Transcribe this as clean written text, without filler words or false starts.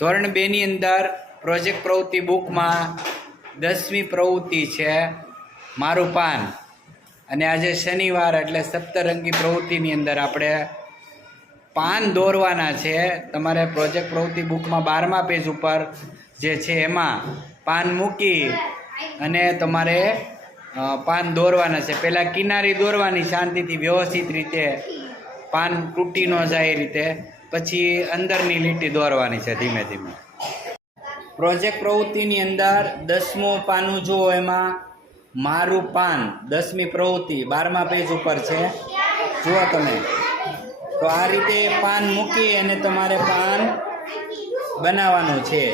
ધોરણ 2 ની અંદર પ્રોજેક્ટ પ્રવૃત્તિ બુકમાં 10મી પ્રવૃત્તિ છે મારું પાન. અને આજે શનિવાર એટલે સપ્તરંગી પ્રવૃત્તિની અંદર આપણે પાન દોરવાના છે. તમારે પ્રોજેક્ટ પ્રવૃત્તિ બુકમાં 12મા પેજ ઉપર જે છે એમાં પાન મૂકી અને તમારે પાન દોરવાના છે. પહેલાં કિનારી દોરવાની શાંતિથી વ્યવસ્થિત રીતે, પાન તૂટી ન જાય એ રીતે. પછી અંદરની લીટી દોરવાની છે ધીમે ધીમે. પ્રોજેક્ટ પ્રવૃત્તિની અંદર 10મું પાનું જુઓ, એમાં મારું પાન 10મી પ્રવૃત્તિ 12મા પેજ ઉપર છે, જુઓ તમે. તો આ રીતે પાન મૂકી અને તમારે પાન બનાવવાનું છે.